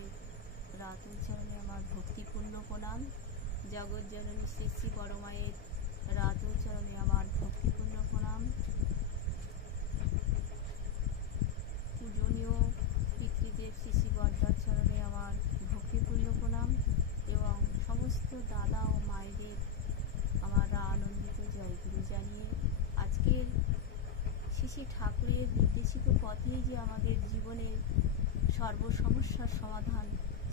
মায়েদের রাত উচ্চারণে আমার ভক্তিপূর্ণ প্রণাম। জগৎজননী শ্রী শ্রী বড় মায়ের রাত উচ্চারণে আমার ভক্তিপূর্ণ প্রণাম। পূজনীয় পিতৃদেব শ্রী শ্রী বদ্রাচরণে আমার ভক্তিপূর্ণ প্রণাম এবং সমস্ত দাদা ও মায়েদের আমার আনন্দিত জয়গুরু জানিয়ে আজকের শ্রী শ্রী ঠাকুরের নির্দেশিত পথেই যে আমাদের জীবনের সর্বসমস্যার সমাধান,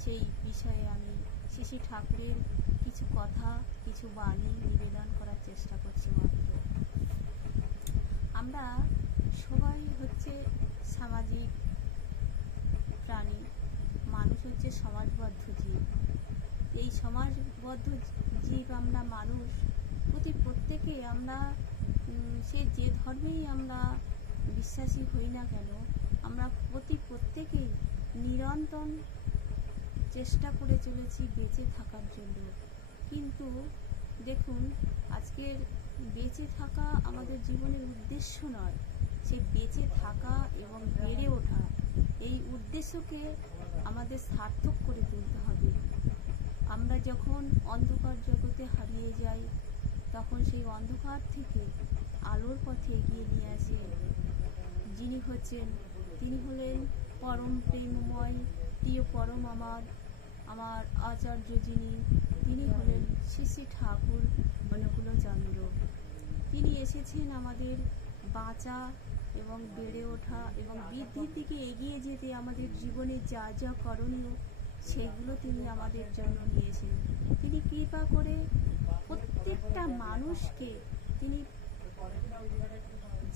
সেই বিষয়ে আমি শ্রী শ্রী ঠাকুরের কিছু কথা, কিছু বাণী নিবেদন করার চেষ্টা করছি। মাত্র আমরা সবাই হচ্ছে সামাজিক প্রাণী, মানুষ হচ্ছে সমাজবদ্ধ জীব। এই সমাজবদ্ধ জীব আমরা মানুষ, প্রত্যেকে আমরা সে যে ধর্মেই আমরা বিশ্বাসী হই না কেন, আমরা প্রত্যেকেই নিরন্তর চেষ্টা করে চলেছি বেঁচে থাকার জন্য। কিন্তু দেখুন, আজকের বেঁচে থাকা আমাদের জীবনের উদ্দেশ্য নয়, সে বেঁচে থাকা এবং বেড়ে ওঠা, এই উদ্দেশ্যকে আমাদের সার্থক করে তুলতে হবে। আমরা যখন অন্ধকার জগতে হারিয়ে যাই, তখন সেই অন্ধকার থেকে আলোর পথে এগিয়ে নিয়ে আসেন তিনি হলেন পরম প্রেমময় প্রিয় পরম আমার আচার্য তিনি হলেন শ্রী শ্রী ঠাকুর অনুকূলচন্দ্র। তিনি এসেছেন আমাদের বাঁচা এবং বেড়ে ওঠা এবং বৃদ্ধির দিকে এগিয়ে যেতে আমাদের জীবনে যা যা করণীয় সেগুলো তিনি আমাদের জন্য নিয়েছেন। তিনি কৃপা করে প্রত্যেকটা মানুষকে তিনি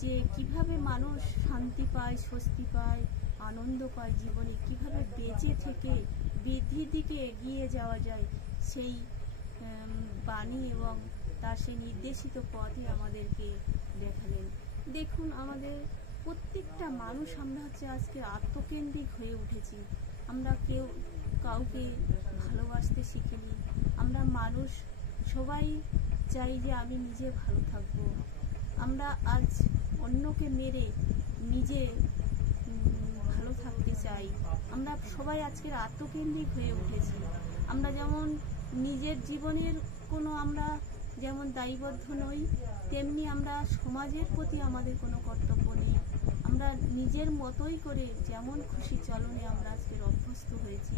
যে কিভাবে মানুষ শান্তি পায়, স্বস্তি পায়, আনন্দ পায়, জীবনে কিভাবে বেঁচে থেকে বৃদ্ধির দিকে এগিয়ে যাওয়া যায়, সেই বাণী এবং তার সেই নির্দেশিত পথে আমাদেরকে দেখালেন। দেখুন, আমাদের প্রত্যেকটা মানুষ আমরা হচ্ছে আজকে আত্মকেন্দ্রিক হয়ে উঠেছি। আমরা কেউ কাউকে ভালোবাসতে শিখিনি। আমরা মানুষ সবাই চাই যে আমি নিজে ভালো থাকবো। আমরা আজ অন্যকে মেরে নিজে ভালো থাকতে চাই। আমরা সবাই আজকের আত্মকেন্দ্রিক হয়ে উঠেছি। আমরা যেমন নিজের জীবনের কোনো আমরা যেমন দায়বদ্ধ নই, তেমনি আমরা সমাজের প্রতি আমাদের কোনো কর্তব্য নেই। আমরা নিজের মতোই করে যেমন খুশি চলনে আমরা আজকের অভ্যস্ত হয়েছি।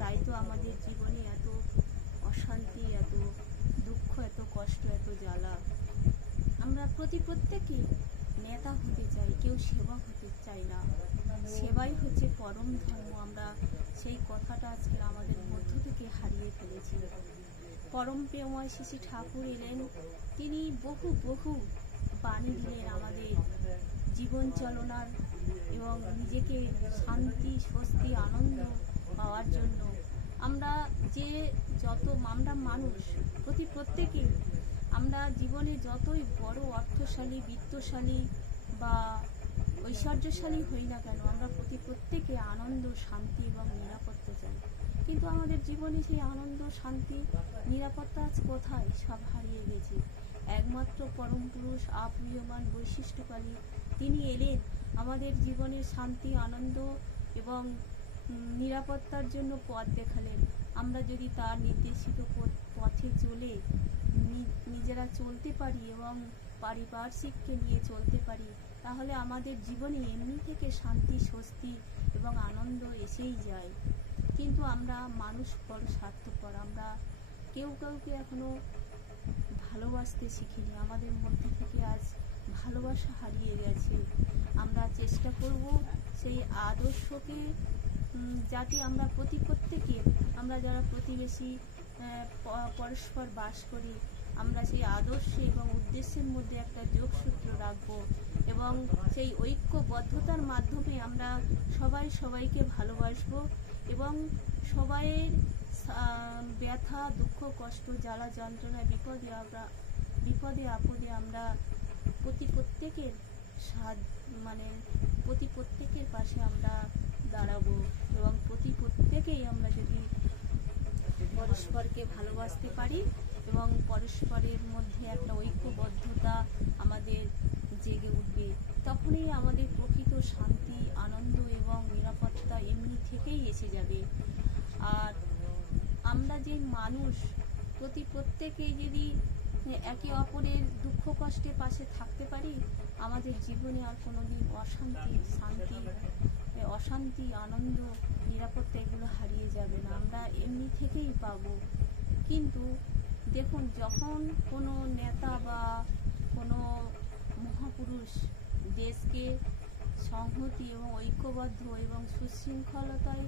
তাই তো আমাদের জীবনে এত অশান্তি, এত দুঃখ, এত কষ্ট, এত জ্বালা। আমরা প্রত্যেকে নেতা হতে চাই, কেউ সেবক হতে চাই না। সেবাই হচ্ছে পরম ধর্ম। আমরা সেই কথাটা আজকে আমাদের মধ্য থেকে হারিয়ে ফেলেছি। পরম প্রেমময় শ্রী শ্রী ঠাকুর এলেন, তিনি বহু বাণী দিলেন আমাদের জীবন চালনার এবং নিজেকে শান্তি, স্বস্তি, আনন্দ পাওয়ার জন্য। আমরা মানুষ প্রত্যেকে আমরা জীবনে যতই বড় অর্থশালী, বিত্তশালী বা ঐশ্বর্যশালী হই না কেন, আমরা প্রত্যেকে আনন্দ, শান্তি এবং নিরাপত্তা চাই। কিন্তু আমাদের জীবনে সেই আনন্দ, শান্তি, নিরাপত্তা আজ কোথায়? সব হারিয়ে গেছে। একমাত্র পরম পুরুষ আপূয়মান বৈশিষ্ট্যকালী তিনি এলেন, আমাদের জীবনের শান্তি, আনন্দ এবং নিরাপত্তার জন্য পথ দেখালেন। আমরা যদি তার নির্দেশিত পথে চলে নিজেরা চলতে পারি এবং পারিপার্শ্বিককে নিয়ে চলতে পারি, তাহলে আমাদের জীবনে এমনি থেকে শান্তি, স্বস্তি এবং আনন্দ এসেই যায়। কিন্তু আমরা মানুষ বড় স্বার্থপর। আমরা কেউ কাউকে এখনো ভালোবাসতে শিখিনি। আমাদের মধ্যে থেকে আজ ভালোবাসা হারিয়ে গেছে। আমরা চেষ্টা করব সেই আদর্শকে যাতে আমরা প্রত্যেকে আমরা যারা প্রতিবেশী পরস্পর বাস করি, আমরা সেই আদর্শ এবং উদ্দেশ্যের মধ্যে একটা যোগসূত্র রাখবো এবং সেই ঐক্যবদ্ধতার মাধ্যমে আমরা সবাইকে ভালোবাসবো এবং সবাইয়ের ব্যথা, দুঃখ, কষ্ট, জ্বালা, যন্ত্রণা, বিপদে আপদে আমরা প্রত্যেকের প্রত্যেকের পাশে আমরা দাঁড়াবো এবং প্রত্যেকেই আমরা যদি পরস্পরকে ভালোবাসতে পারি এবং পরস্পরের মধ্যে একটা ঐক্যবদ্ধতা আমাদের জেগে উঠবে, তখনই আমাদের প্রকৃত শান্তি, আনন্দ এবং নিরাপত্তা এমনি থেকেই এসে যাবে। আর আমরা যে মানুষ প্রত্যেকেই যদি একে অপরের দুঃখ কষ্টে পাশে থাকতে পারি, আমাদের জীবনে আর কোনোদিন অশান্তি আনন্দ নিরাপত্তা এগুলো হারিয়ে যাবে না, আমরা এমনি থেকেই পাবো। কিন্তু দেখুন, যখন কোনো নেতা বা কোনো মহাপুরুষ দেশকে সংহতি এবং ঐক্যবদ্ধ এবং সুশৃঙ্খলতায়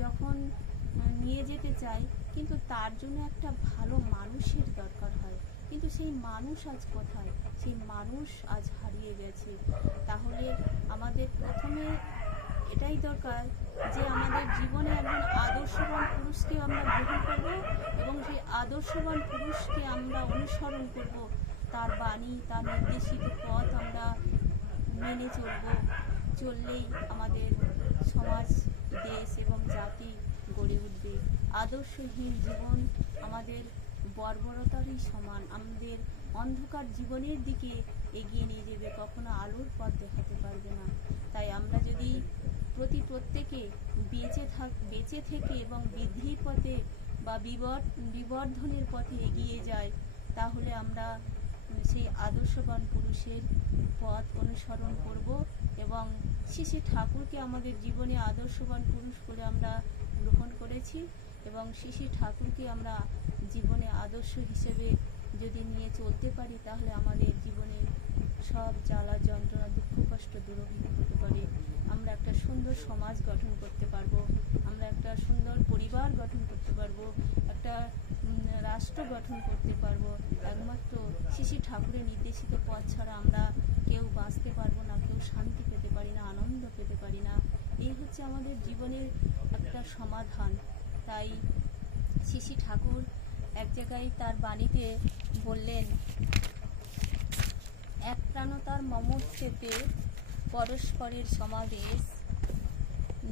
যখন নিয়ে যেতে চায়, কিন্তু তার জন্য একটা ভালো মানুষের দরকার হয়। কিন্তু সেই মানুষ আজ কোথায়? সেই মানুষ আজ হারিয়ে গেছে। তাহলে আমাদের প্রথমে এটাই দরকার যে আমাদের জীবনে একজন আদর্শবান পুরুষকে আমরা গ্রহণ করব এবং সেই আদর্শবান পুরুষকে আমরা অনুসরণ করব, তার বাণী, তার নির্দেশিত পথ আমরা মেনে চললেই আমাদের সমাজ, দেশ এবং জাতি গড়ে উঠবে। আদর্শহীন জীবন আমাদের বর্বরতারই সমান, আমাদের অন্ধকার জীবনের দিকে এগিয়ে নিয়ে যাবে, কখনো আলোর পথ দেখাতে পারবে না। তাই আমরা যদি প্রত্যেকে বেঁচে থেকে এবং বৃদ্ধির পথে বা বিবর্ধনের পথে এগিয়ে যাই, তাহলে আমরা সেই আদর্শবান পুরুষের পথ অনুসরণ করব এবং শ্রী ঠাকুরকে আমাদের জীবনে আদর্শবান পুরুষ বলে আমরা গ্রহণ করেছি এবং শ্রী ঠাকুরকে আমরা জীবনে আদর্শ হিসেবে যদি নিয়ে চলতে পারি, তাহলে আমাদের জীবনে সব জ্বালা যন্ত্রণা দুঃখ কষ্ট দূরীভূত হতে পারে। আমরা একটা সুন্দর সমাজ গঠন করতে পারবো, আমরা একটা সুন্দর পরিবার গঠন করতে পারবো, একটা রাষ্ট্র গঠন করতে পারবো। একমাত্র শ্রী ঠাকুরের নির্দেশিত পথ ছাড়া আমরা কেউ বাঁচতে পারবো না, কেউ শান্তি পেতে পারি না, আনন্দ পেতে পারি না। এই হচ্ছে আমাদের জীবনের একটা সমাধান। তাই শ্রী ঠাকুর এক জায়গায় তার বাণীতে বললেন, এক প্রাণতার মমত্বেতে পরস্পরের সমাবেশ,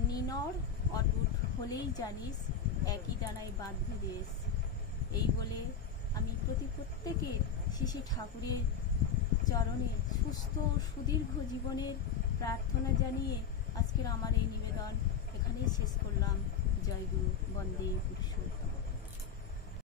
নিনর অটুট হলেই জানিস একই ডানায় বাঁধবে দেশ। এই বলে আমি প্রত্যেকের শ্রী ঠাকুরের চরণে সুস্থ সুদীর্ঘ জীবনের প্রার্থনা জানিয়ে আজকের আমার এই নিবেদন এখানেই শেষ করলাম। জয় গুরু, বন্দে পুরুষোত্তম।